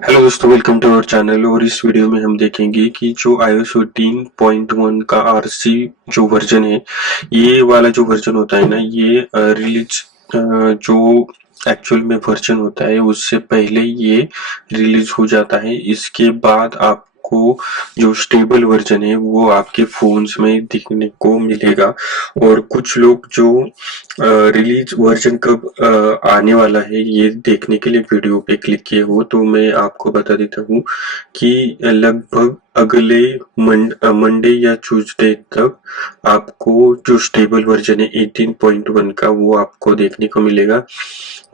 Hello दोस्तों, welcome to our channel. और इस वीडियो में हम देखेंगे कि जो iOS 14.1 का आरसी जो वर्जन है, ये वाला जो वर्जन होता है ना, ये रिलीज जो एक्चुअल में वर्जन होता है उससे पहले ये रिलीज हो जाता है। इसके बाद आपको जो स्टेबल वर्जन है वो आपके फोन्स में दिखने को मिलेगा। और कुछ लोग जो रिलीज वर्जन कब आने वाला है ये देखने के लिए वीडियो पे क्लिक किए हो, तो मैं आपको बता देता हूँ कि लगभग अगले मंडे या ट्यूसडे तक आपको जो स्टेबल वर्जन है 18.1 का वो आपको देखने को मिलेगा।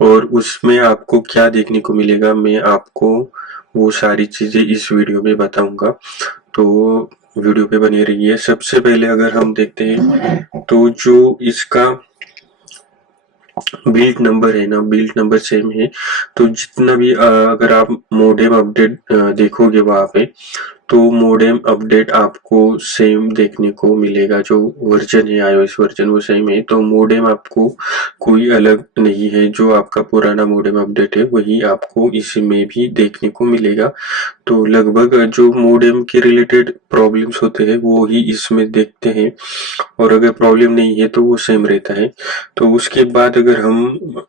और उसमें आपको क्या देखने को मिलेगा, मैं आपको वो सारी चीजें इस वीडियो में बताऊंगा, तो वीडियो पे बने रहिए। सबसे पहले अगर हम देखते हैं तो जो इसका बिल्ड नंबर है ना, बिल्ड नंबर सेम है। तो जितना भी अगर आप मोडेम अपडेट देखोगे वहां पे, तो मोडेम अपडेट आपको सेम देखने को मिलेगा। जो वर्जन है iOS वर्जन वो सेम है, तो मोडेम आपको कोई अलग नहीं है। जो आपका पुराना मोडेम अपडेट है वही आपको इसमें भी देखने को मिलेगा। तो लगभग जो मोडेम के रिलेटेड प्रॉब्लम्स होते हैं वो ही इसमें देखते हैं, और अगर प्रॉब्लम नहीं है तो वो सेम रहता है। तो उसके बाद अगर हम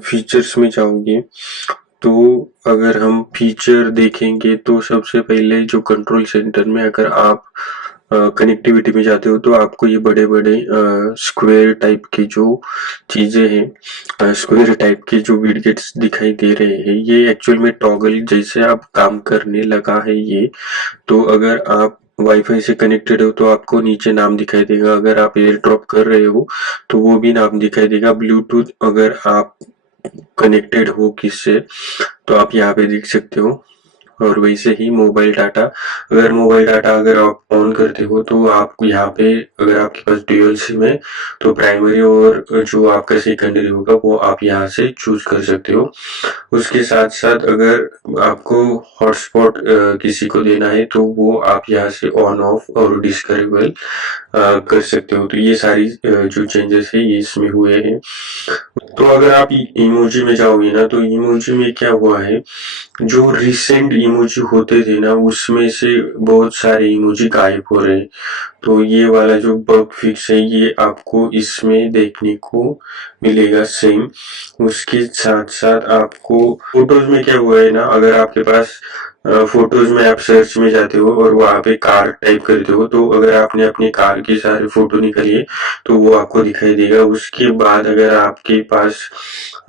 फीचर्स में जाओगे, तो अगर हम फीचर देखेंगे तो सबसे पहले जो कंट्रोल सेंटर में अगर आप कनेक्टिविटी में जाते हो तो आपको ये बड़े बड़े स्क्वायर टाइप की जो चीजें हैं, स्क्वायर टाइप के जो विडजेट्स दिखाई दे रहे हैं, ये एक्चुअल में टॉगल जैसे अब काम करने लगा है ये। तो अगर आप वाईफाई से कनेक्टेड हो तो आपको नीचे नाम दिखाई देगा, अगर आप एयर ड्रॉप कर रहे हो तो वो भी नाम दिखाई देगा। ब्लूटूथ अगर आप कनेक्टेड हो किससे तो आप यहाँ पे देख सकते हो। और वैसे ही मोबाइल डाटा अगर आप ऑन करते हो तो आपको यहाँ पे, अगर आपके पास ड्यूअल सिम है तो प्राइमरी और जो आपका सेकेंडरी होगा वो आप यहाँ से चूज कर सकते हो। उसके साथ साथ अगर आपको हॉटस्पॉट किसी को देना है तो वो आप यहाँ से ऑन ऑफ और डिस्करेबल कर सकते हो। तो ये सारी जो चेंजेस है ये इसमें हुए हैं। तो अगर आप इमोजी में जाओगे ना, तो इमोजी में क्या हुआ है, जो रिसेंट इमोजी होते थे ना उसमें से बहुत सारे इमोजी गायब हो रहे हैं। तो ये वाला जो बग फिक्स है ये आपको इसमें देखने को मिलेगा सेम। उसके साथ साथ आपको फोटोज में क्या हुआ है ना, अगर आपके पास फोटोज में आप सर्च में जाते हो और वहां पे कार टाइप करते हो, तो अगर आपने अपनी कार की सारे फोटो निकाली है तो वो आपको दिखाई देगा। उसके बाद अगर आपके पास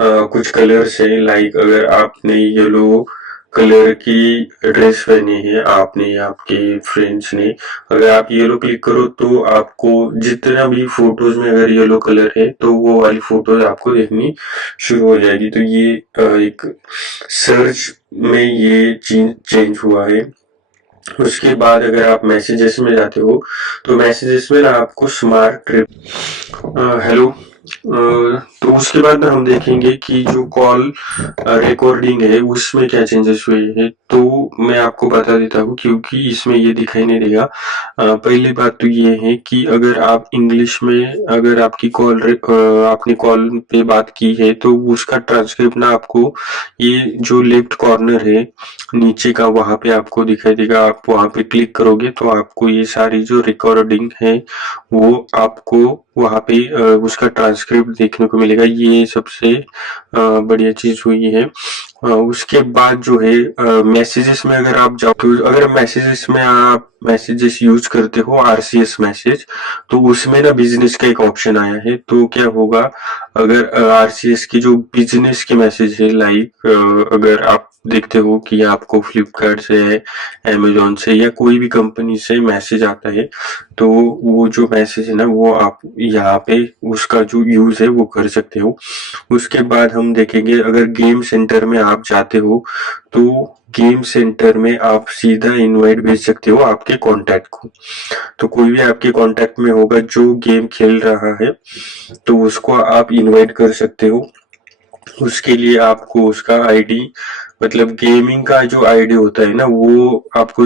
कुछ कलर्स है, लाइक अगर आपने येलो कलर की ड्रेस पहनी है आपने या आपके फ्रेंड्स ने, अगर आप येलो क्लिक करो तो आपको जितना भी फोटोज में अगर येलो कलर है तो वो वाली फोटोज आपको देखनी शुरू हो जाएगी। तो ये एक सर्च में ये चेंज हुआ है। उसके बाद अगर आप मैसेजेस में जाते हो तो मैसेजेस में ना आपको स्मार्ट ट्रिप हेलो तो उसके बाद हम देखेंगे कि जो कॉल रिकॉर्डिंग है उसमें क्या चेंजेस हुए हैं। तो मैं आपको बता देता हूँ क्योंकि इसमें ये दिखाई नहीं देगा। पहली बात तो ये है कि अगर आप इंग्लिश में अगर आपने कॉल पे बात की है तो उसका ट्रांसक्रिप्ट ना आपको ये जो लेफ्ट कॉर्नर है नीचे का वहां पे आपको दिखाई देगा। आप वहां पे क्लिक करोगे तो आपको ये सारी जो रिकॉर्डिंग है वो आपको वहां पे उसका ट्रांसक्रिप्ट देखने को मिलेगा। ये सबसे बढ़िया चीज हुई है। उसके बाद जो है मैसेजेस में अगर आप जाओ तो अगर मैसेजेस में आप मैसेजेस यूज करते हो आरसीएस मैसेज, तो उसमें ना बिजनेस का एक ऑप्शन आया है। तो क्या होगा, अगर आरसीएस की जो बिजनेस के मैसेज है, लाइक अगर आप देखते हो कि आपको फ्लिपकार्ट से, अमेजोन से या कोई भी कंपनी से मैसेज आता है, तो वो जो मैसेज है ना वो आप यहाँ पे उसका जो यूज है वो कर सकते हो। उसके बाद हम देखेंगे अगर गेम सेंटर में आप जाते हो तो गेम सेंटर में आप सीधा इनवाइट भेज सकते हो आपके कांटेक्ट को। तो कोई भी आपके कांटेक्ट में होगा जो गेम खेल रहा है तो उसको आप इनवाइट कर सकते हो। उसके लिए आपको उसका आईडी, मतलब गेमिंग का जो आईडी होता है ना वो आपको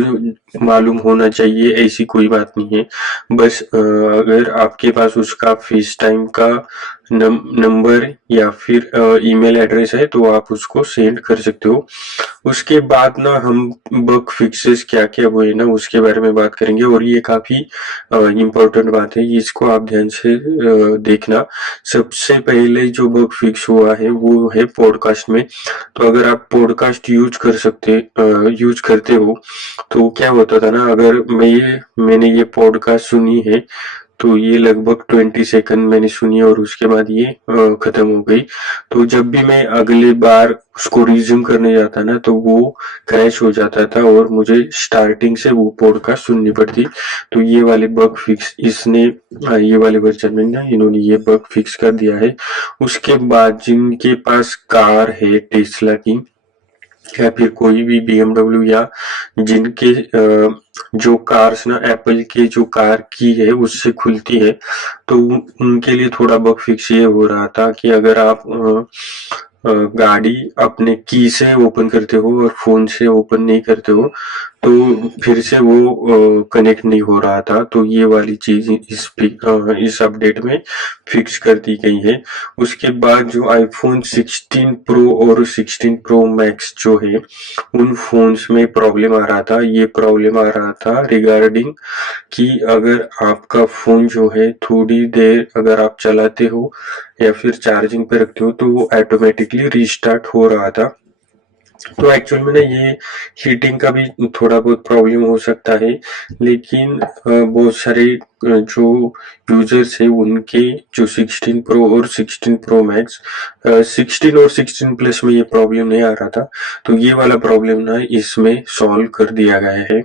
मालूम होना चाहिए, ऐसी कोई बात नहीं है। बस अगर आपके पास उसका फेस टाइम का नंबर या फिर ईमेल एड्रेस है तो आप उसको सेंड कर सकते हो। उसके बाद ना हम बग फिक्सेस क्या-क्या हुए ना उसके बारे में बात करेंगे और ये काफ़ी इम्पोर्टेंट बात है, इसको आप ध्यान से देखना। सबसे पहले जो बग फिक्स हुआ है वो है पॉडकास्ट में। तो अगर आप पॉडकास्ट यूज़ करते हो तो क्या होता था ना, अगर मैंने ये पॉडकास्ट सुनी है तो ये लगभग 20 सेकंड मैंने सुनी और उसके बाद ये खत्म हो गई। तो जब भी मैं अगली बार उसको रिज्यूम करने जाता ना तो वो क्रैश हो जाता था और मुझे स्टार्टिंग से वो पॉडकास्ट सुननी पड़ती। तो ये वाले बग फिक्स ये वाले वर्जन में ना इन्होंने ये बग फिक्स कर दिया है। उसके बाद जिनके पास कार है टेस्ला की या फिर कोई भी BMW या जिनके जो कार्स ना एप्पल के जो कार की है उससे खुलती है, तो उनके लिए थोड़ा बग फिक्स ये हो रहा था कि अगर आप गाड़ी अपने की से ओपन करते हो और फोन से ओपन नहीं करते हो तो फिर से वो कनेक्ट नहीं हो रहा था। तो ये वाली चीज इस अपडेट में फिक्स कर दी गई है। उसके बाद जो आईफोन 16 प्रो और 16 प्रो मैक्स जो है उन फोन्स में प्रॉब्लम आ रहा था। ये प्रॉब्लम आ रहा था रिगार्डिंग कि अगर आपका फोन जो है थोड़ी देर अगर आप चलाते हो या फिर चार्जिंग पे रखते हो तो वो ऑटोमेटिकली रीस्टार्ट हो रहा था। तो एक्चुअल में ना ये हीटिंग का भी थोड़ा बहुत प्रॉब्लम हो सकता है, लेकिन बहुत सारे जो यूजर्स है उनके जो 16 प्रो और 16 प्रो मैक्स 16 और 16 प्लस में ये प्रॉब्लम नहीं आ रहा था। तो ये वाला प्रॉब्लम ना इसमें सॉल्व कर दिया गया है।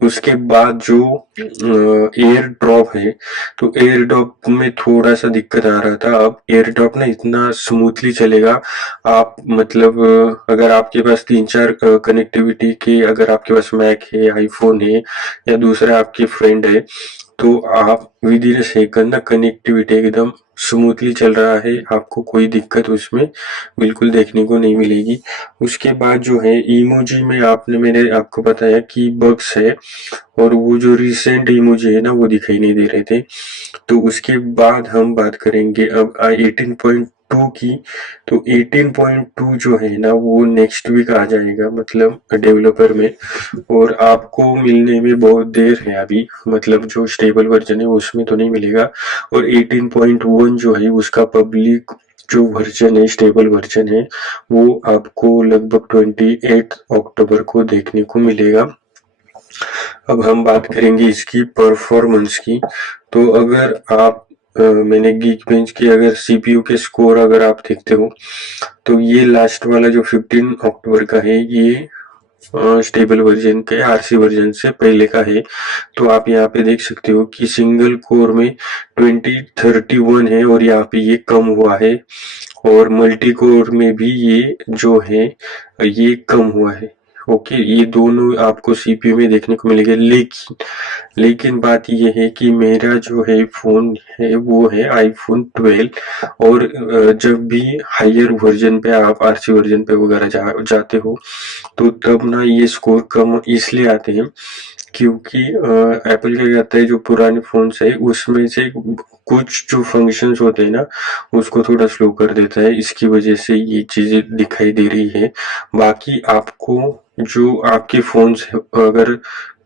उसके बाद जो एयर ड्रॉप है तो एयर ड्रॉप में थोड़ा सा दिक्कत आ रहा था। अब एयर ड्रॉप ना इतना स्मूथली चलेगा, आप मतलब अगर आपके पास 3-4 कनेक्टिविटी के अगर आपके पास मैक है, आईफोन है या दूसरा आपके फ्रेंड है तो आप विद इन सेकंड ना कनेक्टिविटी एकदम स्मूथली चल रहा है, आपको कोई दिक्कत उसमें बिल्कुल देखने को नहीं मिलेगी। उसके बाद जो है इमोजी में मैंने आपको बताया कि बग्स है और वो जो रिसेंट इमोजी है ना वो दिखाई नहीं दे रहे थे। तो उसके बाद हम बात करेंगे अब 18.2 की। तो 18.2 जो है ना वो नेक्स्ट वीक आ जाएगा मतलब डेवलपर में, और आपको मिलने में बहुत देर है अभी, मतलब जो स्टेबल वर्जन है उसमें तो नहीं मिलेगा। और 18.1 जो है उसका पब्लिक जो वर्जन है स्टेबल वर्जन है वो आपको लगभग 28 अक्टूबर को देखने को मिलेगा। अब हम बात करेंगे इसकी परफॉर्मेंस की। तो अगर आप मैंने Geekbench की अगर CPU के स्कोर अगर आप देखते हो तो ये लास्ट वाला जो 15 अक्टूबर का है ये स्टेबल वर्जन के RC वर्जन से पहले का है। तो आप यहाँ पे देख सकते हो कि सिंगल कोर में 2031 है और यहाँ पे ये कम हुआ है, और मल्टी कोर में भी ये जो है ये कम हुआ है। ओके, ये दोनों आपको CPU में देखने को मिलेंगे, लेकिन बात ये है कि मेरा जो है फोन है वो है आईफोन 12, और जब भी हायर वर्जन पे आप RC वर्जन पे वगैरह जाते हो तो तब ना ये स्कोर कम इसलिए आते हैं क्योंकि एप्पल क्या कहता है जो पुराने फोन है उसमें से कुछ जो फंक्शंस होते हैं ना उसको थोड़ा स्लो कर देता है, इसकी वजह से ये चीजें दिखाई दे रही है। बाकी आपको जो आपके फोन अगर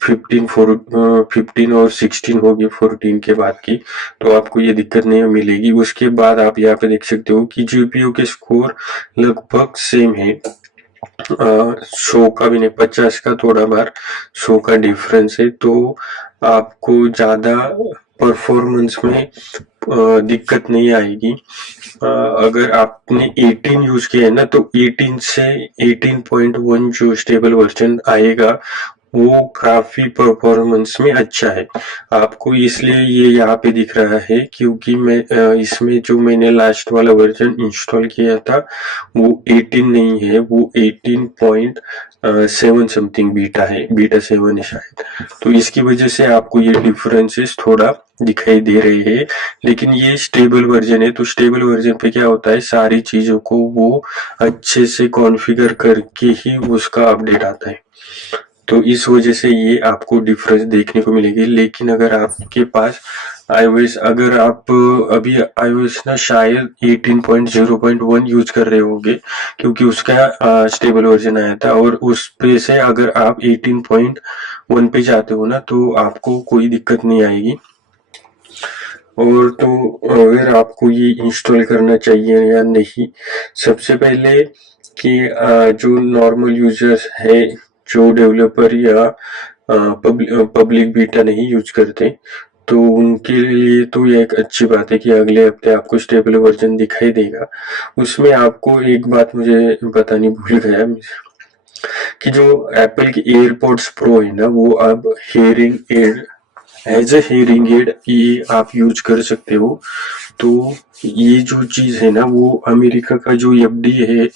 15 और 16 होगी 14 के बाद की तो आपको ये दिक्कत नहीं मिलेगी। उसके बाद आप यहाँ पे देख सकते हो कि GPU के स्कोर लगभग सेम है, 100 का भी नहीं 50 का थोड़ा बार 100 का डिफरेंस है। तो आपको ज्यादा परफॉर्मेंस में दिक्कत नहीं आएगी। अगर आपने 18 यूज किया है ना तो 18 से 18.1 जो स्टेबल वर्जन आएगा वो काफी परफॉर्मेंस में अच्छा है। आपको इसलिए ये यहाँ पे दिख रहा है क्योंकि इसमें जो मैंने लास्ट वाला वर्जन इंस्टॉल किया था वो 18 नहीं है, वो 18.7 समथिंग बीटा 7 है शायद। तो इसकी वजह से आपको ये डिफरेंसेस थोड़ा दिखाई दे रहे हैं, लेकिन ये स्टेबल वर्जन है। तो स्टेबल वर्जन पे क्या होता है सारी चीजों को वो अच्छे से कॉन्फ़िगर करके ही उसका अपडेट आता है, तो इस वजह से ये आपको डिफरेंस देखने को मिलेगी। लेकिन अगर आपके पास iOS अगर आप अभी iOS ना शायद 18.0.1 यूज कर रहे होंगे, क्योंकि उसका स्टेबल वर्जन आया था, और उस पे से अगर आप 18.1 पे जाते हो ना तो आपको कोई दिक्कत नहीं आएगी। और तो अगर आपको ये इंस्टॉल करना चाहिए या नहीं, सबसे पहले कि जो नॉर्मल यूजर्स है, जो डेवलपर या पब्लिक बीटा नहीं यूज करते, तो उनके लिए तो ये एक अच्छी बात है कि अगले हफ्ते आपको स्टेबल वर्जन दिखाई देगा। उसमें आपको एक बात मुझे बतानी भूल गया कि जो एप्पल की एयरपॉड्स प्रो है ना, वो अब hearing aid, as a hearing aid ये आप यूज कर सकते हो। तो ये जो चीज है ना, वो अमेरिका का जो एफडीए है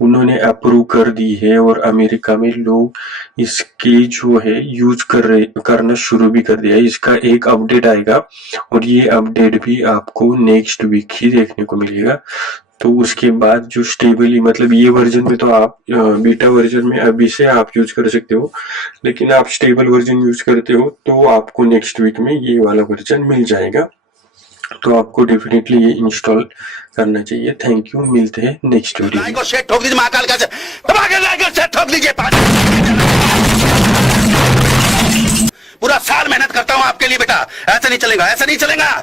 उन्होंने अप्रूव कर दी है, और अमेरिका में लोग इसके जो है यूज करना शुरू भी कर दिया है। इसका एक अपडेट आएगा, और ये अपडेट भी आपको नेक्स्ट वीक ही देखने को मिलेगा। तो उसके बाद जो स्टेबली, मतलब ये वर्जन में तो आप बीटा वर्जन में अभी से आप यूज कर सकते हो, लेकिन आप स्टेबल वर्जन यूज करते हो तो आपको नेक्स्ट वीक में ये वाला वर्जन मिल जाएगा। तो आपको डेफिनेटली ये इंस्टॉल करना चाहिए। थैंक यू, मिलते हैं नेक्स्ट वीडियो में। ठोक दीजिए महाकाल का ठोक दीजिए। पूरा साल मेहनत करता हूँ आपके लिए बेटा, ऐसा नहीं चलेगा, ऐसा नहीं चलेगा।